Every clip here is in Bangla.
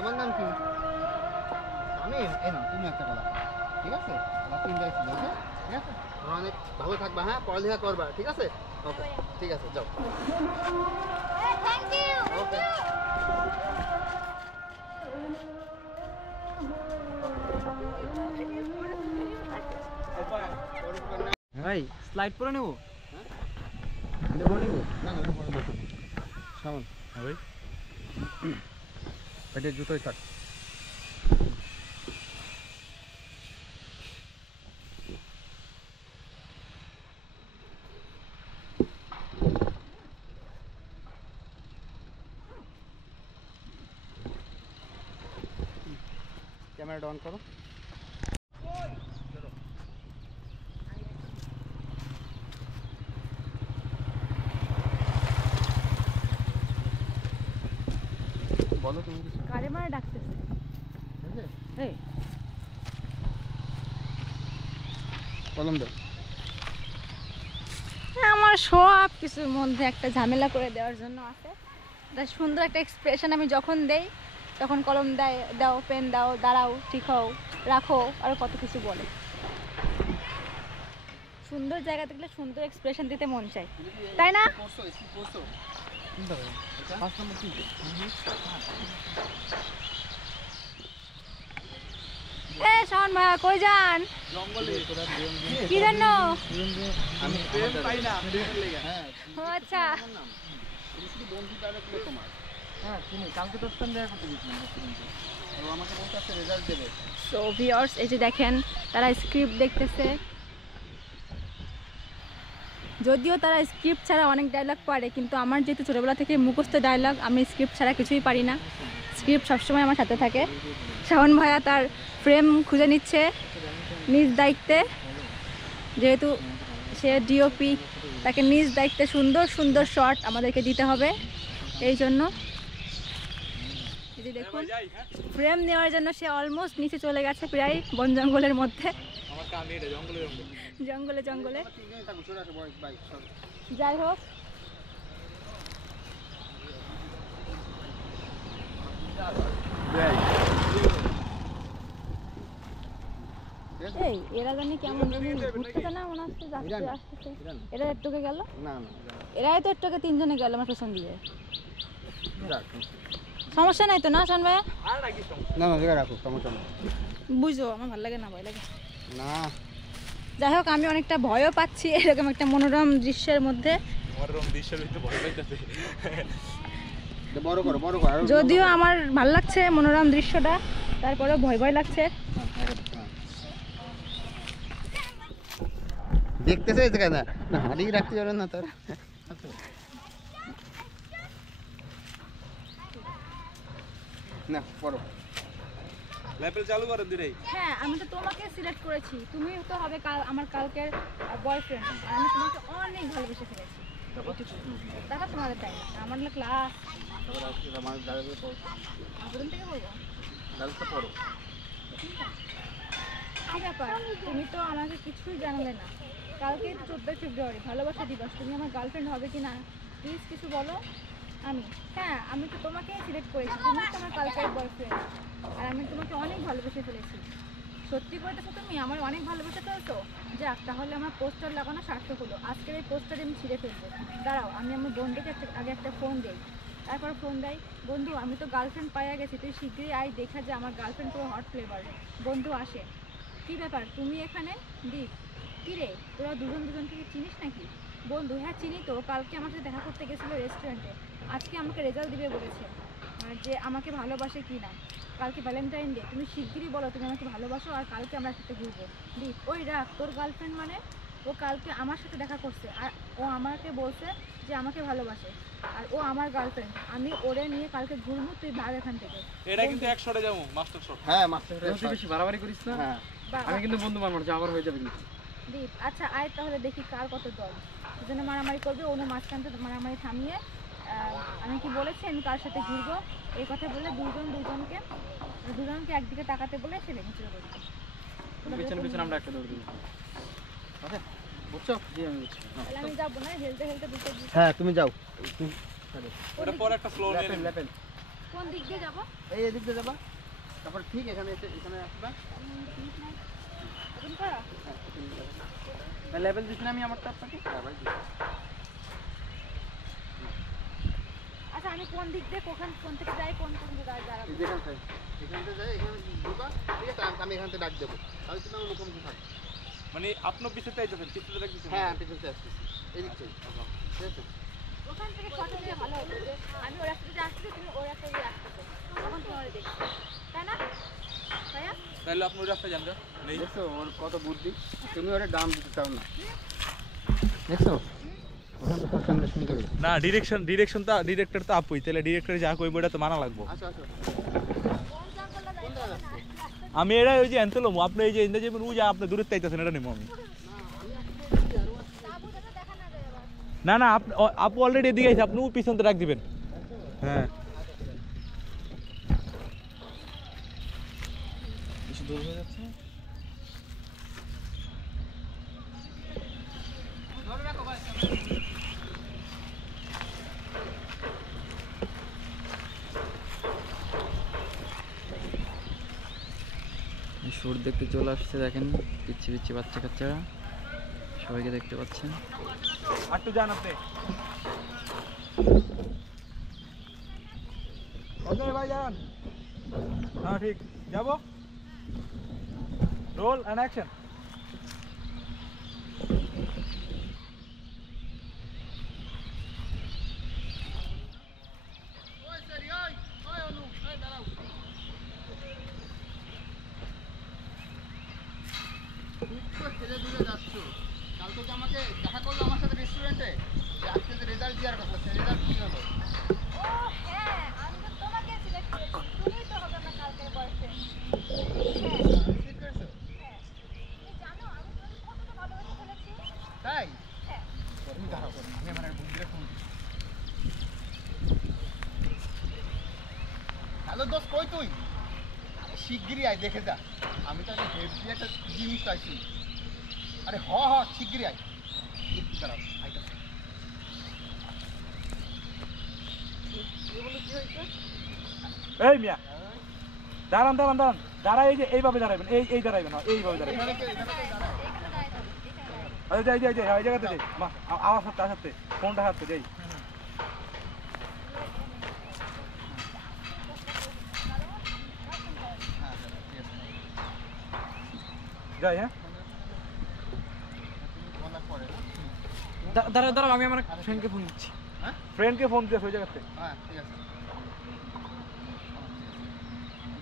তোমার নাম কি? আমি এই না তুমি একটা কথা ঠিক আছে আমরা তিনটাই ছিল ওকে ঠিক আছে তোমরা অনেক ভালো থাকবা হ্যাঁ পড়ালেখা করবা ঠিক আছে ওকে ঠিক আছে যাও থ্যাংক ইউ ওকে ভাই স্লাইড পরে নেব নেবো না না পরে দেখো সামন হ্যাঁ ভাই এটা জুতোই থাক कैमरा ऑन करो बोलो तुम कुछ কারে মারা ডাকতেছে এই कलम दो আমার সব কিছুর মধ্যে একটা ঝামেলা করে দেওয়ার জন্য আছে এটা সুন্দর একটা এক্সপ্রেশন আমি যখন দেই তখন কলম দাও পেন দাও দাঁড়াও ঠিক হও রাখো আর কত কিছু বলে সুন্দর জায়গা দেখলে সুন্দর এক্সপ্রেশন দিতে মন চায় তাই না कोर्सो इसकी कोर्सो चिंता करो 5 नंबर की এ শাওন ভাই কই যান জঙ্গলে কি জন্য আমি প্রেম পাই না প্রেমের লেগে হ্যাঁ ও আচ্ছা নাম তুমি শুধু বন্ধু ডাইরেক্ট তোমার হ্যাঁ তুমি কালকে তো স্ট্যান্ড দেখা করতে গেছিলাম রেস্টুরেন্টে ও আমাকে বলতে আছে রেজাল্ট দেবে সো ভিউয়ার্স এই যে দেখেন তারা স্ক্রিপ্ট দেখতেছে যদিও তারা স্ক্রিপ্ট ছাড়া অনেক ডায়লগ পারে কিন্তু আমার যেহেতু ছোটোবেলা থেকে মুখস্থ ডায়লগ আমি স্ক্রিপ্ট ছাড়া কিছুই পারি না স্ক্রিপ্ট সবসময় আমার সাথে থাকে শাওন ভাইয়া তার ফ্রেম খুঁজে নিচ্ছে নিজ দায়িত্বে যেহেতু সে ডিওপি তাকে নিজ দায়িত্বে সুন্দর সুন্দর শট আমাদেরকে দিতে হবে এই জন্য এই যে দেখুন ফ্রেম নেওয়ার জন্য সে অলমোস্ট নিচে চলে গেছে প্রায় বন জঙ্গলের মধ্যে আমার কান এটা জঙ্গলে জঙ্গলে জঙ্গলে তিনজনই থাকো সরে আসো বয়স ভাই সর যাই হোক এই এরা জানি কেমন জানি ঘুরতেছে না মনে হচ্ছে যাচ্ছে আসতেছে এরা একটুকে গেল না না এরাই তো একটুকে তিনজনে গেল আমার পেছন দিয়ে রাখ সমস্যা নাই তো না শান ভাইয়া আর নাকি না না জায়গা রাখো সমস্যা নেই বুঝো আমার ভালো লাগে না ভয় লাগে না যাই হোক আমি অনেকটা ভয়ও পাচ্ছি এরকম একটা মনোরম দৃশ্যের মধ্যে মনোরম দৃশ্যের ভিতরে ভয় পাইতেছে বড় করো আরো যদিও আমার ভালো লাগছে মনোরম দৃশ্যটা তারপরেও ভয় ভয় লাগছে দেখতেছে এই জায়গা না না হারিয়ে রাখতে পারেন না তোর না পড়ো ল্যাপেল চালু করেন দিরেই হ্যাঁ আমি তো তোমাকে সিলেক্ট করেছি তুমি তো হবে আমার কালকের বয়ফ্রেন্ড আর আমি তোমাকে অনেক ভালোবেসে ফেলেছি তারপর তোমাদের তাই আমার ক্লাস তারপর আজকে আমার দাঁড়াবে পড়ো আবেদন থেকে বলবো দাঁড়াতে পড়ো কি ব্যাপার তুমি তো আমাকে কিছুই জানালে না কালকে 14 ফেব্রুয়ারি ভালোবাসা দিবস তুমি আমার গার্লফ্রেন্ড হবে কি না প্লিজ কিছু বলো আমি তো তোমাকে সিলেক্ট করেছি তুমি তো আমার কালকের বয়ফ্রেন্ড আর আমি তোমাকে অনেক ভালোবেসে ফেলেছি সত্যি বলতেছো তুমি আমার অনেক ভালোবেসে ফেলছো যাক তাহলে আমার পোস্টার লাগানো সার্থক হলো আজকের এই পোস্টারে আমি ছিঁড়ে ফেলবো দাঁড়াও আমি আমার বন্ধুকে আগে একটা ফোন দিই তারপর ফোন দেয় বন্ধু আমি তো গার্লফ্রেন্ড পাইয়া গেছি তুই শীঘ্রই আয় দেখা যে আমার গার্লফ্রেন্ড পুরো হট ফ্লেভার বন্ধু আসে কি ব্যাপার তুমি এখানে দীপ কী রে তোরা দুজনকে চিনিস নাকি বন্ধু হ্যাঁ চিনি তো কালকে আমার সাথে দেখা করতে গেছিলো রেস্টুরেন্টে আজকে আমাকে রেজাল্ট দিবে বলেছে যে আমাকে ভালোবাসে কি না কালকে ভ্যালেন্টাইন ডে তুমি শিগগিরই বলো তুমি আমাকে ভালোবাসো আর কালকে আমরা একসাথে ঘুরবো দীপ ওই রাখ তোর গার্লফ্রেন্ড মানে ও কালকে আমার সাথে দেখা করছে আর ও আমাকে বলছে যে আমাকে ভালোবাসে আর ও আমার গার্লফ্রেন্ড আমি ওরে নিয়ে কালকে ঘুরবো তুই ভাগ এখান থেকে এটা কিন্তু 1 শটে যাবো মাস্টার শট হ্যাঁ মাস্টার তুই বেশি বাড়াবাড়ি করিস না হ্যাঁ আমি কিন্তু বন্ধু মারমার যা আবার হয়ে যাবে কিন্তু দীপ আচ্ছা আয় তাহলে দেখি কার কত দল দুজনে মারামারি করবে অন্য মাঝখান থেকে মারামারি থামিয়ে আমি কি বলেছি আমি কার সাথে ঘুরবো এই কথা বলে দুজনকে একদিকে তাকাতে বলে সে ভেঙে চলে গেছে পেছনে আমরা একটা দৌড় দিই আচ্ছা বুঝছো জি আমি বুঝছি তাহলে আমি যাবো না হেলতে দুটো হ্যাঁ তুমি যাও ওটা পরে একটা স্লো নিয়ে লেপেল কোন দিক দিয়ে যাবো? এই এদিক দিয়ে যাবা, তারপর ঠিক এখানে এখানে আসবা। ওপেন করা? লেভেল দিছি না আমি আমারটা আপনাকে? হ্যাঁ ভাই দিচ্ছি। আচ্ছা আমি কোন দিক দিয়ে কোন থেকে যাই কোন দিকে দাঁড়াবো? এই যে এখান থেকে যাই, এখানে ঢুকা, ঠিক আছে? আমি এখান থেকে ডাক দেবো, তাহলে তুমি আমার মুখোমুখি থাকবে। মানে আপনার পিছনে আইতেছেন, পিছনে দেখতেছেন? হ্যাঁ, আমি পিছনে আসতেছি, এদিক থেকে, ঠিক আছে? ওখান থেকে ফটো নিলে ভালো হতো যে আমি ওর রাস্তা দিয়ে আসতেছি, তুমি ওর রাস্তা দিয়ে আসতেছো, তখন তোমার দেখছি, তাই না ভাইয়া? তাহলে আপনি ওই রাস্তায় যান। নেই দেখছো ওর কত বুদ্ধি, তুমি ওরে দাম দিতে চাও না, দেখছো? ওখান থেকে সামনে শুনতে হবে। না ডিরেক্টর তো আপুই, তাহলে ডিরেক্টর যা কইব এটা তো মানা লাগবো। আসো আসো, কোন জঙ্গলে যাই কোনটা না যাচ্ছে? আমি এটা ওই যে এনতেলম আপনি এই যে ইন্দা যেমন ওই যে আপনি দূরে তাইতেছেন এটা নিমো আমি। তাবু যাতে দেখা না যায় আবার। না না আপু অলরেডি এদিকে আইছে, আপনি পিছন তো রাখ দিবেন। হ্যাঁ বেশি দূর হয়ে যাচ্ছে। শুট দেখতে চলে আসছে, দেখেন পিচ্ছি পিচ্ছি বাচ্চা কাচ্চারা সবাইকে দেখতে পাচ্ছেন। একটু যান আপনি। ওকে ভাই যান। হ্যাঁ ঠিক, যাব। Roll and action. ছেলে দূরে যাচ্ছ, কালকে যে আমাকে দেখা করলো আমার সাথে রেস্টুরেন্টে, আজকে যে রেজাল্ট দেওয়ার কথা, সে রেজাল্ট কি হলো? ও হ্যাঁ, আমি তো তোমাকে সিলেক্ট করেছি, তুমিই তো হবে না কালকের বয়ফ্রেন্ড। ঠিক করেছো? হ্যাঁ, তুমি জানো আমি তোমাকে কতটা ভালোবেসে ফেলেছি? তাই? হ্যাঁ। তুমি দাঁড়াও, আমি আমার এক বন্ধুরে ফোন দিই। হ্যালো দোস্ত, কই তুই? আরে শিগগিরই আয়, দেখে যা, আমি তো হেভি একটা জিনিস পাইছি। আরে শিগগিরই আয়, একটু দাঁড়াও, আইটা। এই মিয়া দাঁড়ান দাঁড়ান দাঁড়ান, দাঁড়া, এই যে এইভাবে দাঁড়াবেন, এই দাঁড়াবেন, হ্যাঁ এইভাবে দাঁড়াবেন। এখানে এখানে দাঁড়াও। এখানে দাঁড়ায় থাকো, এখানে দাঁড়ায় থাকো। আরে যাই যাই যাই, এই জায়গাতে যাই, আওয়াজ হচ্ছে আসতে, ফোনটা হাতে যাই। হ্যাঁ, ঠিক আছে। যাই, হ্যাঁ তুমি বলার পরে না? দাঁড়াও দাঁড়াও, আমি আমার ফ্রেন্ডকে ফোন দিচ্ছি। হ্যাঁ ফ্রেন্ডকে ফোন দিয়েছে ওই জায়গাতে। হ্যাঁ, ঠিক আছে।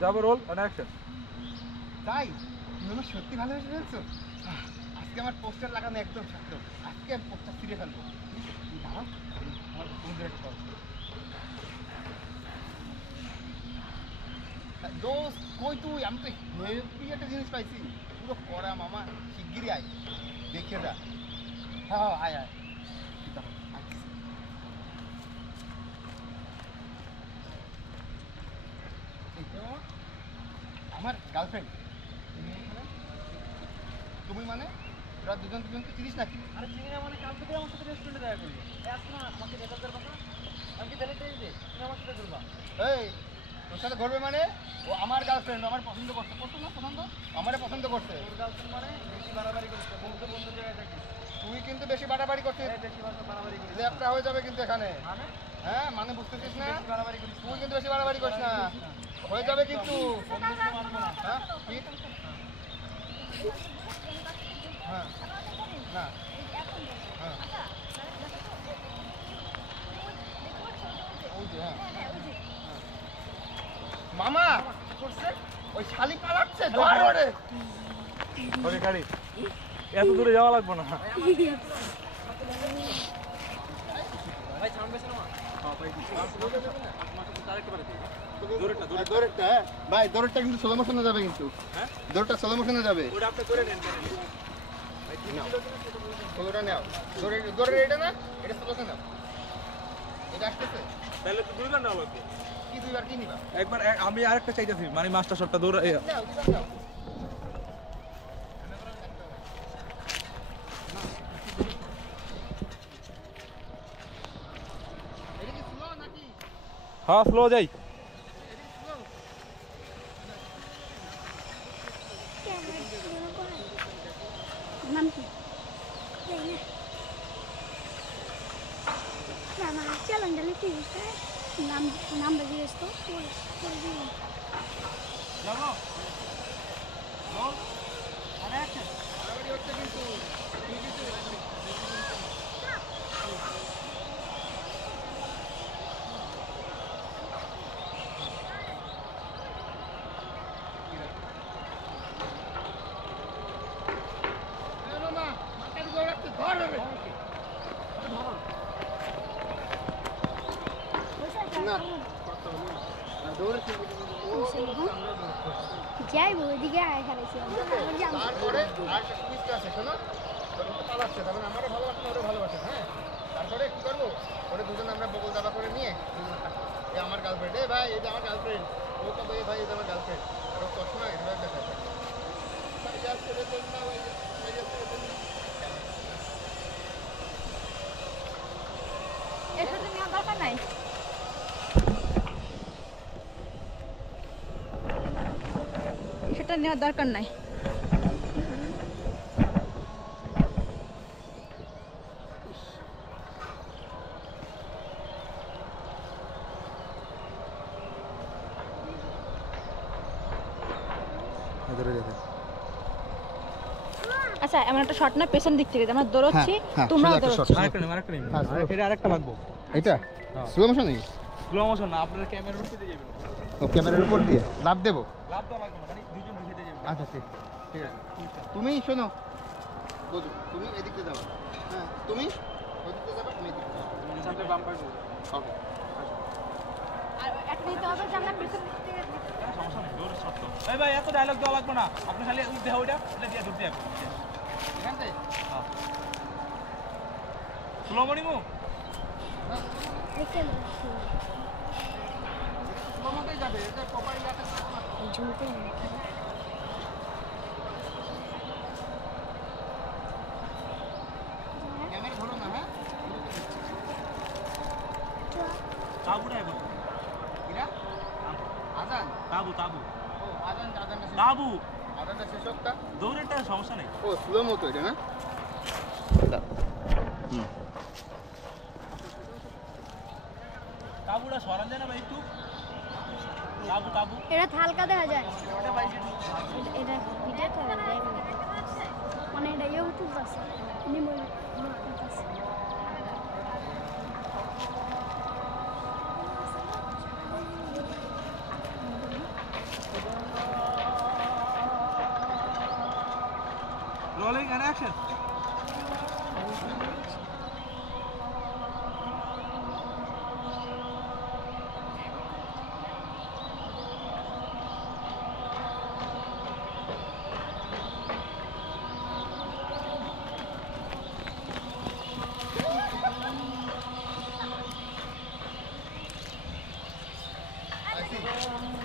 যাবো, রোল এন্ড অ্যাকশন। তাই তুমি আমার সত্যি ভালোবেসে ফেলছো? আজকে আমার পোস্টার লাগানো একদম সত্য, আজকে আমি পোস্টার ছিঁড়ে ফেলবো। তুমি দাঁড়াও, আমি আমার বন্ধুর একটা কল করি। দোস্ত কই তুই? আমি তো হেভি একটা জিনিস পাইছি, পুরো কড়া মামা, শিগগিরই আয়, দেখে যা। হ্যাঁ আয় আয়, তুই দাঁড়া, আসছি। এই তো আমার গার্লফ্রেন্ড। তুমি মানে তোরা দুজন দুজনকে চিনিস নাকি? আরে চিনি না মানে কাল থেকে আমার সাথে রেস্টুরেন্টে দেখা করলো। আসো না, আমাকে রেজাল্ট দেওয়ার কথা। আমি কি দিতে দিই? তুমি আমার সাথে ঘুরবা। এই তোর সাথে ঘুরবে মানে? ও আমার গার্লফ্রেন্ড, আমার পছন্দ করছে, পছন্দ না পছন্দ? আমারে পছন্দ করছে। তোর গার্লফ্রেন্ড মানে বেশি বাড়াবাড়ি করছে। বন্ধু বন্ধু জায়গায় থাকিস। তুই কিন্তু বেশি বাড়াবাড়ি করছিস, বেশি বাড়াবাড়ি করিস। ল্যাপটা হয়ে যাবে কিন্তু এখানে। মানে হ্যাঁ মানে বুঝতেছিস না? বেশি বাড়াবাড়ি করিস। তুই কিন্তু বেশি বাড়াবাড়ি করিস না, হয়ে যাবে কিন্তু। হ্যাঁ কি? হ্যাঁ না হ্যাঁ ওই যে, হ্যাঁ মামা করছে, ওই শালি পালাচ্ছে, ধর ওরে। ওকে গাড়ি, এত দূরে যাওয়া লাগবে না। ভাই সাউন্ড বেশি না। দৌড়েরটা, হ্যাঁ ভাই, দৌড়েরটা কিন্তু স্লো মোশনে যাবে, কিন্তু দৌড়টা স্লো মোশনে যাবে। স্লোটা নাও, দৌড়ের এটা না, এটা স্লোতে নাও, এটা আসতেছে। তাহলে তো দুইবার নেওয়া লাগবে। কি দুইবার কি নিবা? একবার আমি আরেকটা চাইতেছি, মানে মাস্টার শটটা দৌড়। নাও, দুইবার নাও। এটা কি স্লো নাকি? হ্যাঁ স্লো যাই। আমার চ্যালেঞ্জ লিখে দিচ্ছে নাম দিয়ে তো করে দিই যাবো রোল আর অ্যাকশন তাড়াতাড়ি হচ্ছে কিন্তু তুই কিছু না দৌড়ে যাই ওইদিকে আয় হারাইছি তারপরে আর একটা টুইস্ট আছে শোনো ওটা তো পালাচ্ছে তখন আমারও ভালোবাসে না ওরও ভালোবাসে হ্যাঁ তারপরে কি করবো ওরে দুজন আমরা বগল দাবা করে নিয়ে এ আমার গার্লফ্রেন্ড এ ভাই এটা আমার গার্লফ্রেন্ড ও তো ভাই এটা আমার গার্লফ্রেন্ড আর ও কষ্ট না এটা দেখা যায় এর সাথে নেওয়ার দরকার নাই। সেটা নেওয়ার দরকার নাই। আচ্ছা এমন একটা শট না পেছন দিক থেকে আমরা দৌড়চ্ছি হ্যাঁ, তোমরাও শুধু একটা দৌড়চ্ছ। shot। আরেকটা নেই আরেকটা নেই হ্যাঁ, এটা আরেকটা লাগবো এটা স্লো মোশন নেই স্লো মোশন না আপনারা ক্যামেরার উপরে দিয়ে যাবেন ও ক্যামেরার উপর দিয়ে লাভ দেবো লাভ দেওয়া লাগবে না মানে দুজন দুইটা যাবেন আচ্ছা ঠিক ঠিক আছে তুমি শোনো বুঝো তুমি এদিকে যাও হ্যাঁ তুমি ওদিকে যাবে আমি এদিকে যাবো সামনে বাম্পার ওকে আর একটা নিতে হবে যে আমরা পেছন দিক থেকে সমস্যা নেই দৌড় শর্ট এই ভাই এত ডায়লগ দেওয়া লাগবে না আপনি খালি ওই দেহ ওইটা এটা দিয়ে ঢুকতে যাবেন এখান থেকে স্লো মর্নিং দেখে স্লো মোটেই যাবে এটা প্রপারলি একটা কাজ না ঝুলতে ক্যামেরা ধরো না হ্যাঁ তাবুটা এখন এরা আজান তাবু তাবু ও আজানটা শেষ তাবু আজানটা শেষ হোকটা দৌড়েরটা সমস্যা নেই ও স্লো মতো এটা না তাবুটা সরান যায় না ভাই একটু তাবু তাবু এটা হালকা দেখা যায় ওটা ভাই এটা ভিডিও তো দেয় মানে এটা ইউটিউব আছে নিমল আছে rolling and action I see.